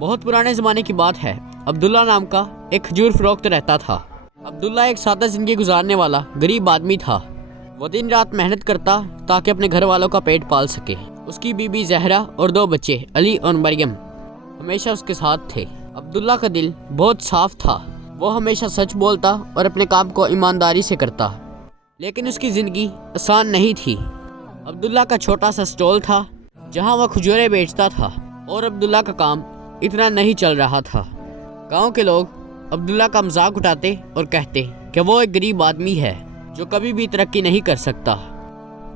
بہت پرانے زمانے کی بات ہے۔ عبداللہ نام کا ایک کھجور فروخت رہتا تھا۔ عبداللہ ایک سادہ زندگی گزارنے والا غریب آدمی تھا۔ وہ دن رات محنت کرتا تاکہ اپنے گھر والوں کا پیٹ پال سکے۔ اس کی بیوی زہرا اور 2 بچے علی اور مریم ہمیشہ اس کے ساتھ تھے۔ عبداللہ کا دل بہت صاف تھا۔ وہ ہمیشہ سچ بولتا اور اپنے کام کو ایمانداری سے کرتا، لیکن اس کی زندگی آسان نہیں تھی۔ عبداللہ کا چھوٹا سا سٹول تھا جہاں وہ کھجوریں بیچتا تھا، اور عبداللہ کا کام اتنا نہیں چل رہا تھا۔ گاؤں کے لوگ عبداللہ کا مذاق اٹھاتے اور کہتے کہ وہ ایک غریب آدمی ہے جو کبھی بھی ترقی نہیں کر سکتا۔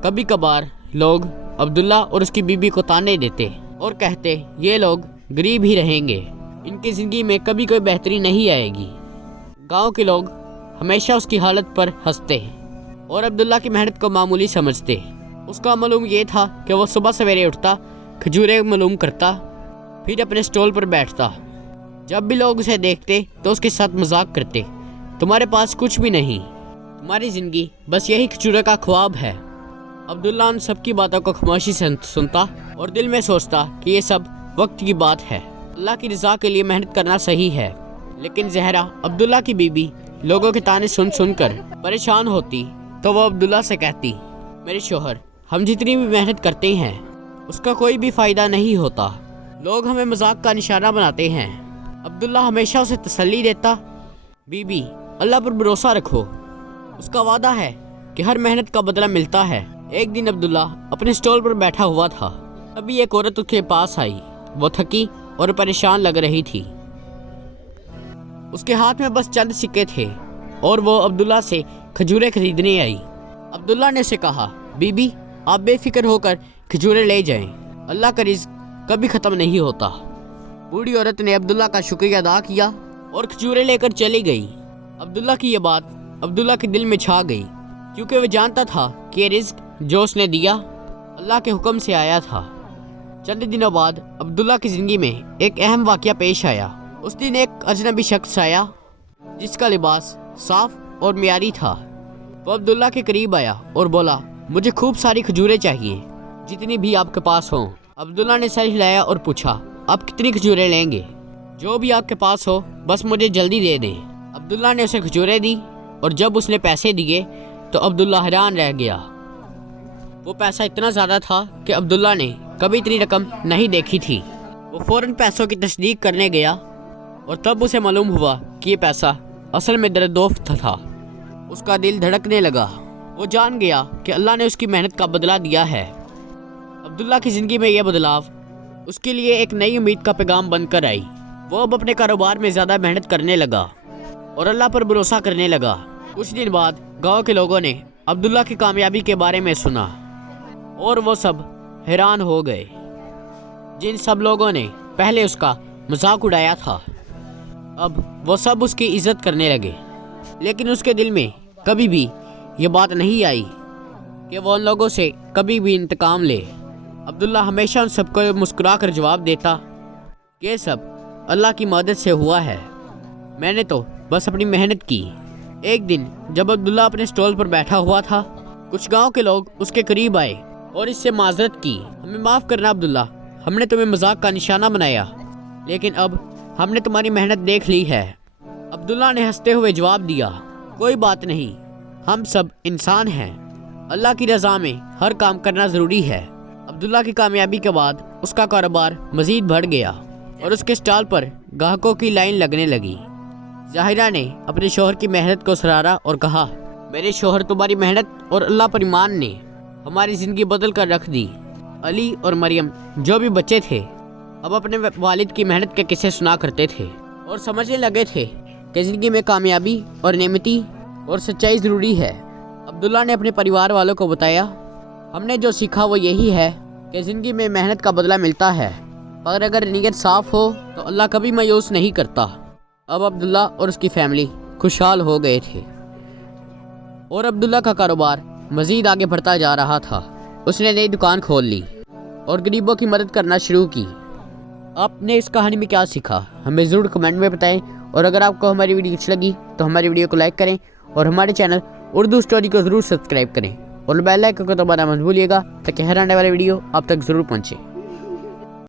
کبھی کبھار لوگ عبداللہ اور اس کی بیوی کو تانے دیتے اور کہتے یہ لوگ غریب ہی رہیں گے، ان کی زندگی میں کبھی کوئی بہتری نہیں آئے گی۔ گاؤں کے لوگ ہمیشہ اس کی حالت پر ہنستے اور عبداللہ کی محنت کو معمولی سمجھتے۔ اس کا معلوم یہ تھا کہ وہ صبح سویرے اٹھتا، کھجوریں معلوم کرتا، پھر اپنے سٹول پر بیٹھتا۔ جب بھی لوگ اسے دیکھتے تو اس کے ساتھ مذاق کرتے، تمہارے پاس کچھ بھی نہیں، تمہاری زندگی بس یہی کھجورے کا خواب ہے۔ عبداللہ ان سب کی باتوں کو خاموشی سے سنتا اور دل میں سوچتا کہ یہ سب وقت کی بات ہے، اللہ کی رضا کے لیے محنت کرنا صحیح ہے۔ لیکن زہرا عبداللہ کی بیوی لوگوں کے تانے سن کر پریشان ہوتی تو وہ عبداللہ سے کہتی، میرے شوہر، ہم جتنی بھی محنت کرتے ہیں اس کا کوئی بھی فائدہ نہیں ہوتا، لوگ ہمیں مذاق کا نشانہ بناتے ہیں۔ عبداللہ ہمیشہ اسے تسلی دیتا، بیوی اللہ پر بھروسہ رکھو، اس کا وعدہ ہے کہ ہر محنت کا بدلہ ملتا ہے۔ ایک دن عبداللہ اپنے سٹول پر بیٹھا ہوا تھا، ابھی ایک عورت اس کے پاس آئی۔ وہ تھکی اور پریشان لگ رہی تھی، اس کے ہاتھ میں بس چند سکے تھے اور وہ عبداللہ سے کھجوریں خریدنے آئی۔ عبداللہ نے اسے کہا، بی بی آپ بے فکر ہو کر کھجوریں لے جائیں، اللہ کا رزق کبھی ختم نہیں ہوتا۔ بوڑھی عورت نے عبداللہ کا شکریہ ادا کیا اور کھجوریں لے کر چلی گئی۔ عبداللہ کی یہ بات عبداللہ کے دل میں چھا گئی، کیونکہ وہ جانتا تھا کہ یہ رزق جو اس نے دیا اللہ کے حکم سے آیا تھا۔ چند دنوں بعد عبداللہ کی زندگی میں ایک اہم واقعہ پیش آیا۔ اس دن ایک اجنبی شخص آیا جس کا لباس صاف اور معیاری تھا۔ وہ عبداللہ کے قریب آیا اور بولا، مجھے خوب ساری کھجوریں چاہیے، جتنی بھی آپ کے پاس ہوں۔ عبداللہ نے سر ہلایا اور پوچھا، آپ کتنی کھجوریں لیں گے؟ جو بھی آپ کے پاس ہو بس مجھے جلدی دے دیں۔ عبداللہ نے اسے کھجوریں دی اور جب اس نے پیسے دیے تو عبداللہ حیران رہ گیا۔ وہ پیسہ اتنا زیادہ تھا کہ عبداللہ نے کبھی اتنی رقم نہیں دیکھی تھی۔ وہ فوراً پیسوں کی تصدیق کرنے گیا اور تب اسے معلوم ہوا کہ یہ پیسہ اصل میں دردوفت تھا۔ اس کا دل دھڑکنے لگا۔ وہ جان گیا کہ اللہ نے اس کی محنت کا بدلہ دیا ہے۔ عبداللہ کی زندگی میں یہ بدلاؤ اس کے لیے ایک نئی امید کا پیغام بن کر آئی۔ وہ اب اپنے کاروبار میں زیادہ محنت کرنے لگا اور اللہ پر بھروسہ کرنے لگا۔ کچھ دن بعد گاؤں کے لوگوں نے عبداللہ کی کامیابی کے بارے میں سنا اور وہ سب حیران ہو گئے۔ جن سب لوگوں نے پہلے اس کا مذاق اڑایا تھا اب وہ سب اس کی عزت کرنے لگے، لیکن اس کے دل میں کبھی بھی یہ بات نہیں آئی کہ وہ ان لوگوں سے کبھی بھی انتقام لے۔ عبداللہ ہمیشہ ان سب کو مسکرا کر جواب دیتا کہ یہ سب اللہ کی مدد سے ہوا ہے، میں نے تو بس اپنی محنت کی۔ ایک دن جب عبداللہ اپنے سٹول پر بیٹھا ہوا تھا، کچھ گاؤں کے لوگ اس کے قریب آئے اور اس سے معذرت کی، ہمیں معاف کرنا عبداللہ، ہم نے تمہیں مذاق کا نشانہ بنایا، لیکن اب ہم نے تمہاری محنت دیکھ لی ہے۔ عبداللہ نے ہنستے ہوئے جواب دیا، کوئی بات نہیں، ہم سب انسان ہیں، اللہ کی رضا میں ہر کام کرنا ضروری ہے۔ عبداللہ کی کامیابی کے بعد اس کا کاروبار مزید بڑھ گیا اور اس کے سٹال پر گاہکوں کی لائن لگنے لگی۔ ظاہرہ نے اپنے شوہر کی محنت کو سراہا اور کہا، میرے شوہر، تمہاری محنت اور اللہ پر ایمان نے ہماری زندگی بدل کر رکھ دی۔ علی اور مریم جو بھی بچے تھے اب اپنے والد کی محنت کے قصے سنا کرتے تھے اور سمجھنے لگے تھے کہ زندگی میں کامیابی اور نعمتی اور سچائی ضروری ہے۔ عبداللہ نے اپنے پریوار والوں کو بتایا، ہم نے جو سیکھا وہ یہی ہے کہ زندگی میں محنت کا بدلہ ملتا ہے، مگر اگر نیت صاف ہو تو اللہ کبھی مایوس نہیں کرتا۔ اب عبداللہ اور اس کی فیملی خوشحال ہو گئے تھے اور عبداللہ کا کاروبار مزید آگے بڑھتا جا رہا تھا۔ اس نے نئی دکان کھول لی اور غریبوں کی مدد کرنا شروع کی۔ آپ نے اس کہانی میں کیا سیکھا ہمیں ضرور کمنٹ میں بتائیں، اور اگر آپ کو ہماری ویڈیو اچھی لگی تو ہماری ویڈیو کو لائک کریں اور ہمارے چینل اردو اسٹوری کو ضرور سبسکرائب کریں اور بیل آئکن کو دبانا مت بھولیے گا تاکہ ہر آنے والی ویڈیو آپ تک ضرور پہنچے۔